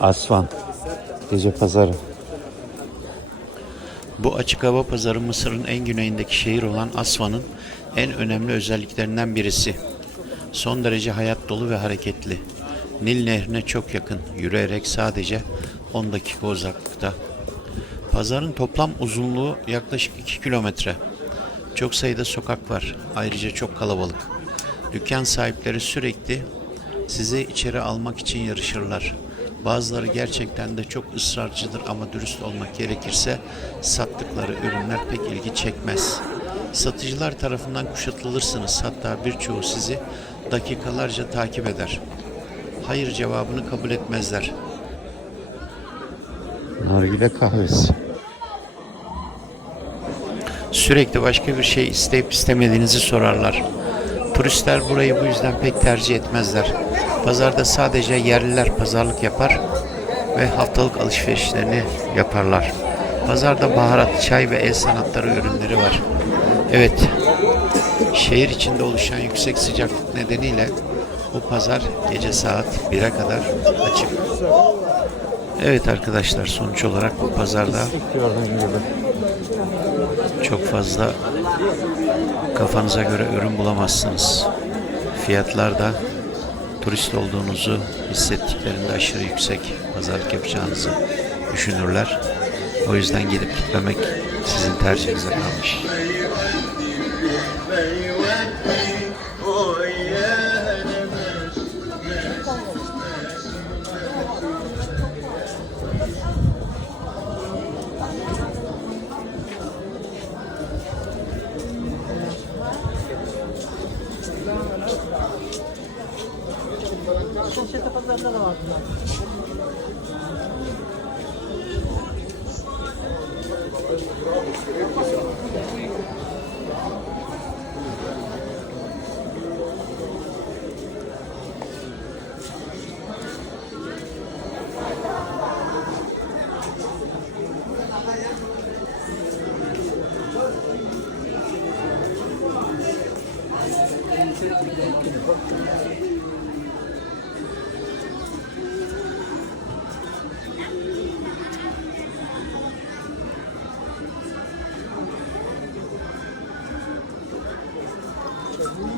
Asvan. Gece pazarı. Bu açık hava pazarı Mısır'ın en güneyindeki şehir olan Asvan'ın en önemli özelliklerinden birisi. Son derece hayat dolu ve hareketli. Nil Nehri'ne çok yakın, yürüyerek sadece 10 dakika uzaklıkta. Pazarın toplam uzunluğu yaklaşık 2 kilometre. Çok sayıda sokak var. Ayrıca çok kalabalık. Dükkan sahipleri sürekli sizi içeri almak için yarışırlar. Bazıları gerçekten de çok ısrarcıdır ama dürüst olmak gerekirse sattıkları ürünler pek ilgi çekmez. Satıcılar tarafından kuşatılırsınız. Hatta birçoğu sizi dakikalarca takip eder. Hayır cevabını kabul etmezler. Nargile kahvesi. Sürekli başka bir şey isteyip istemediğinizi sorarlar. Turistler burayı bu yüzden pek tercih etmezler. Pazarda sadece yerliler pazarlık yapar ve haftalık alışverişlerini yaparlar. Pazarda baharat, çay ve el sanatları ürünleri var. Evet, şehir içinde oluşan yüksek sıcaklık nedeniyle bu pazar gece saat 1'e kadar açık. Evet arkadaşlar sonuç olarak bu pazarda. Çok fazla kafanıza göre ürün bulamazsınız. Fiyatlar da turist olduğunuzu hissettiklerinde aşırı yüksek pazarlık yapacağınızı düşünürler. O yüzden gidip gitmemek sizin tercihinize kalmış. Sosyete pazarında da vardı. Thank you. Mm-hmm.